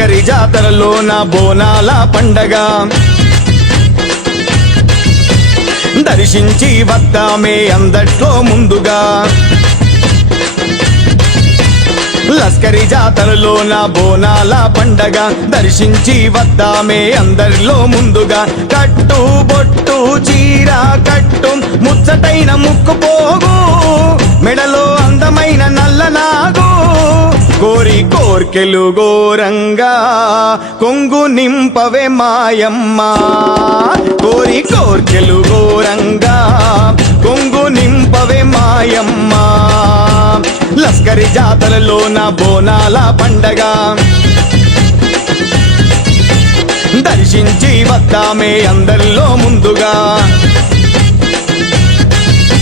లస్కరి జాతరలోన బోనాల పండగ దర్శించి వద్దామే అందట్లో ముందుగా లస్కరి జాతరలోన బోనాల పండగ దర్శించి వద్దామే అందరిలో ముందుగా కట్టు బొట్టు చీర కట్టు ముచ్చటైన ముక్కు పోగు మెడలో అందమైన నల్లనాగు కోరి కోర్కెలు గోరంగా కొంగు నింపవే మాయమ్మ కోరి కోర్కెలు గోరంగా కొంగు నింపవే మాయమ్మ లస్కరి జాతరలోన బోనాల పండగ దర్శించి వద్దామే అందరిలో ముందుగా